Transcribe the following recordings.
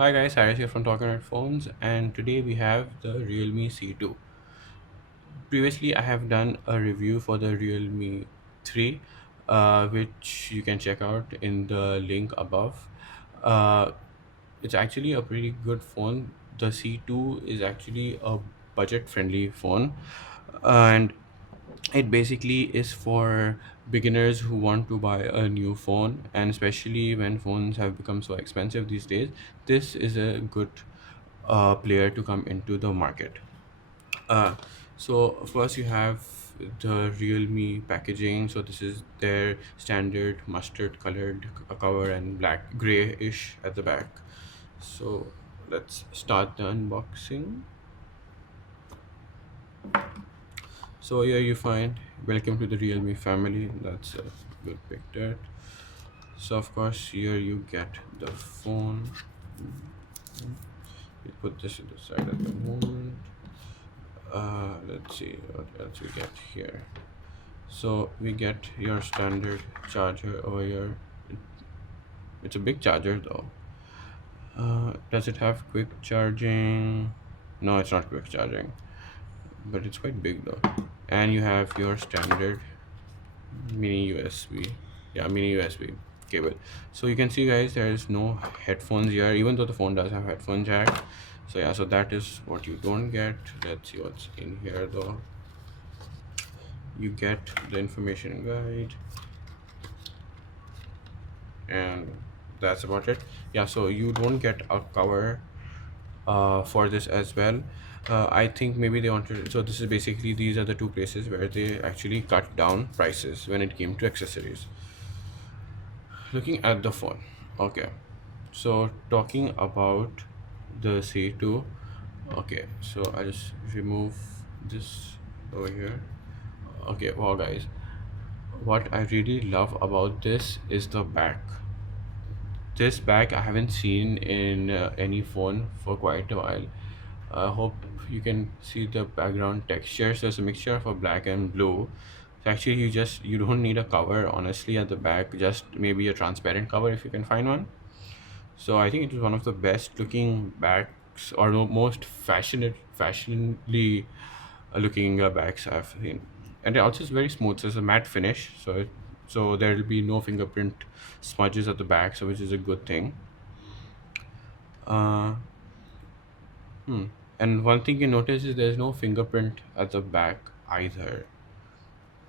Hi guys, Harris here from Talking About Phones, and today we have the Realme C2. Previously, I have done a review for the Realme 3, which you can check out in the link above. Uh, it's actually a pretty good phone. The C2 is actually a budget-friendly phone, and it basically is for beginners who want to buy a new phone, and especially when phones have become so expensive these days, this is a good player to come into the market. uh, so of course you have the Realme packaging. So this is their standard mustard colored cover and black grayish at the back. So let's start the unboxing. So here you find welcome to the Realme family. That's a good picture. So of course here you get the phone. We put this to the side at the moment. Let's see what else we get here. So we get your standard charger over here. It's a big charger though. Does it have quick charging? No, it's not quick charging, but it's quite big though. And you have your standard mini USB. Yeah, mini USB cable. So you can see guys, there is no headphones here, even though the phone does have headphone jack. So yeah, so that is what you don't get. Let's see what's in here though. You get the information guide, and that's about it. Yeah, so you don't get a cover for this as well. I think maybe they wanted, so this is basically, these are the two places where they actually cut down prices when it came to accessories. Looking at the phone, okay, so talking about the C2. Okay, so I just remove this over here. Okay, wow guys, what I really love about this is the back. This back I haven't seen in any phone for quite a while. I hope you can see the background texture. So it's a mixture of a black and blue. So actually you don't need a cover honestly at the back, just maybe a transparent cover if you can find one. So I think it was one of the best looking backs, or most fashionably looking backs I've seen. And it also is very smooth. So it's a matte finish, so there will be no fingerprint smudges at the back, so which is a good thing. Uh, hmm. And one thing you notice is there's no fingerprint at the back either.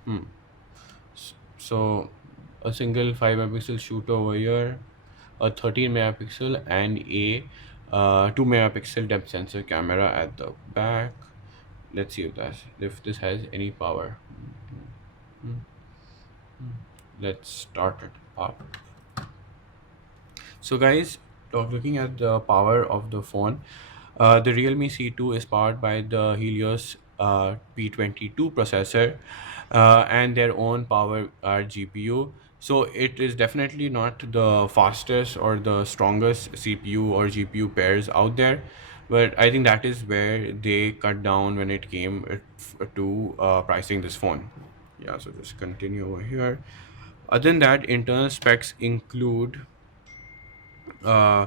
Hmm. So a single 5 megapixel shooter over here, a 13 megapixel, and a 2 megapixel depth sensor camera at the back. Let's see if this has any power. Hmm. Let's start it up. So guys, looking at the power of the phone, the Realme C2 is powered by the Helios P22 processor and their own power GPU. So it is definitely not the fastest or the strongest CPU or GPU pairs out there, but I think that is where they cut down when it came to pricing this phone. Yeah, so just continue over here. Other than that, internal specs include uh,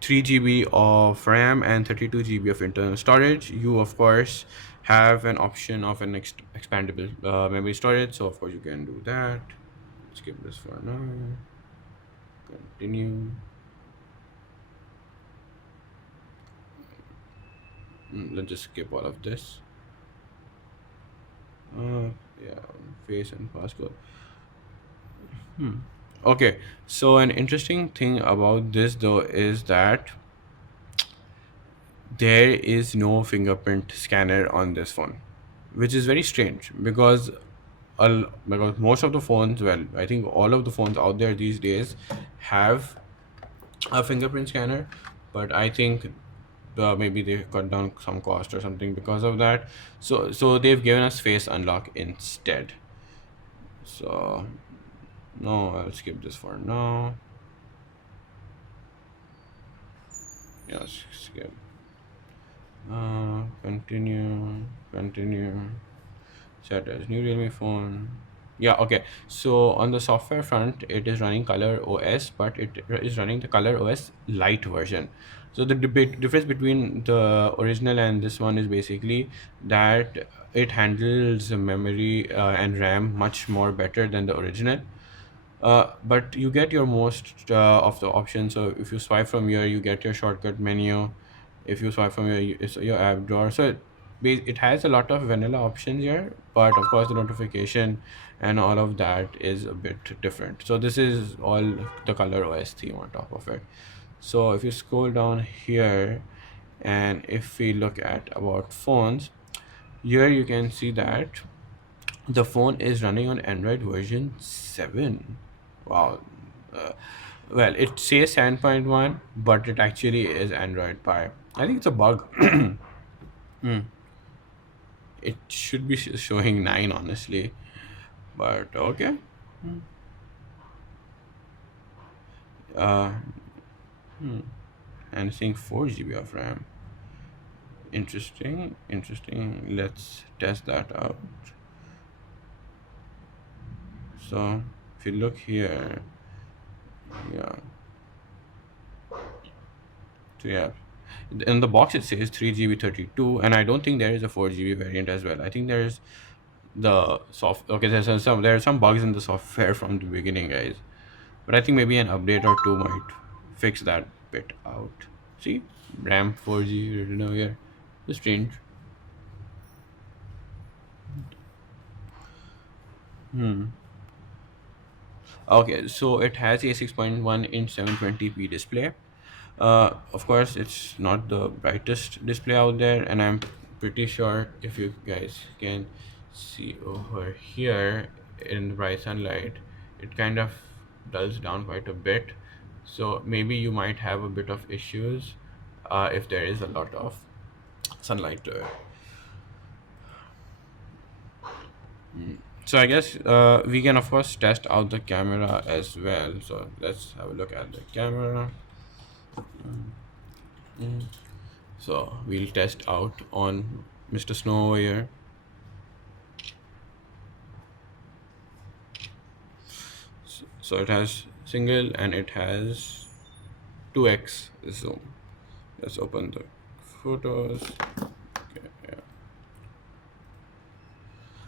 3 GB of RAM and 32 GB of internal storage. You, of course, have an option of an expandable memory storage, so of course you can do that. Skip this for now. Continue. Let's just skip all of this. Yeah, face and passcode. Okay, so an interesting thing about this though is that there is no fingerprint scanner on this phone, which is very strange because because most of the phones, well, I think all of the phones out there these days have a fingerprint scanner, but I think maybe they cut down some cost or something because of that. So they've given us face unlock instead. So no, I'll skip this for now. Yes, skip. Continue. Set as new Realme phone. Yeah, okay. So on the software front, it is running ColorOS, but it is running the ColorOS Lite version. So the debate difference between the original and this one is basically that it handles memory and RAM much more better than the original. But you get your most of the options. So if you swipe from here, you get your shortcut menu. If you swipe from here, it's your app drawer. So it has a lot of vanilla options here, but of course the notification and all of that is a bit different. So this is all the ColorOS theme on top of it. So if you scroll down here, and if we look at about phones, here you can see that the phone is running on Android version 7. Wow. Uh, well, it says 7.1, but it actually is Android Pie. I think it's a bug. Hmm. It should be showing 9, honestly. But okay. Uh, and seeing 4 GB of RAM. Interesting. Interesting. Let's test that out. So, if you look here, yeah. So yeah, in the box it says 3 GB 32, and I don't think there is a 4 GB variant as well. I think there is the soft. Okay, there are some bugs in the software from the beginning, guys. But I think maybe an update or two might fix that bit out. See, RAM 4G written over here. It's strange. Okay, so it has a 6.1-inch 720p display. Of course, it's not the brightest display out there, and I'm pretty sure if you guys can see over here in the bright sunlight, it kind of dulls down quite a bit. So maybe you might have a bit of issues if there is a lot of sunlight to it. So I guess we can of course test out the camera as well. So let's have a look at the camera. So we'll test out on Mr. Snow over here. So it has single and it has 2x zoom. Let's open the photos. Okay, yeah.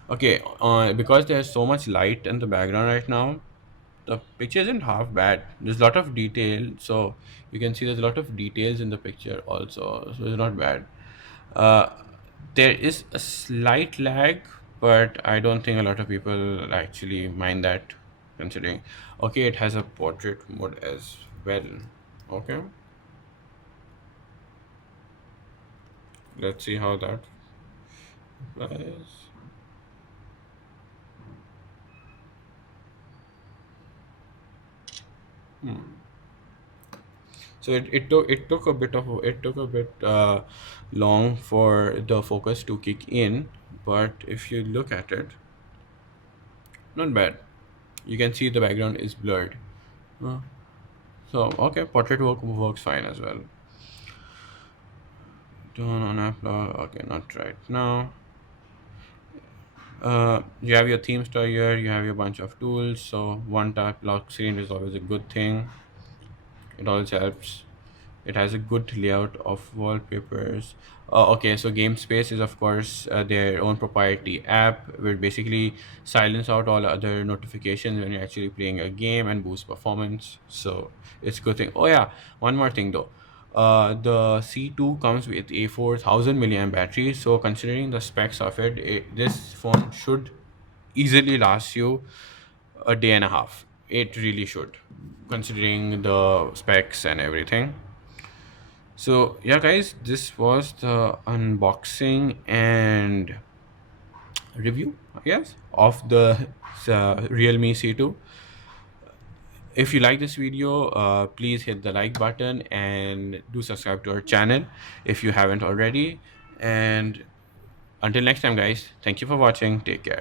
Okay, because there's so much light in the background right now, the picture isn't half bad. There's a lot of detail, so you can see there's a lot of details in the picture also, so it's not bad. Uh, there is a slight lag, but I don't think a lot of people actually mind that, considering. Okay, it has a portrait mode as well. Okay, let's see how that applies. So it took a bit long for the focus to kick in, but if you look at it, not bad. You can see the background is blurred. Uh, so okay, portrait works fine as well. Turn on upload. Okay, not right now. You have your theme store here. You have your bunch of tools. So one tap lock screen is always a good thing. It always helps. It has a good layout of wallpapers. Okay, so game space is of course their own proprietary app where basically silence out all other notifications when you're actually playing a game and boost performance. So it's a good thing. Oh yeah, one more thing though. The C2 comes with a 4000 milliamp battery. So considering the specs of this phone should easily last you a day and a half. It really should, considering the specs and everything. So yeah, guys, this was the unboxing and review, I guess, of the Realme C2. If you like this video, please hit the like button and do subscribe to our channel if you haven't already. And until next time, guys, thank you for watching. Take care.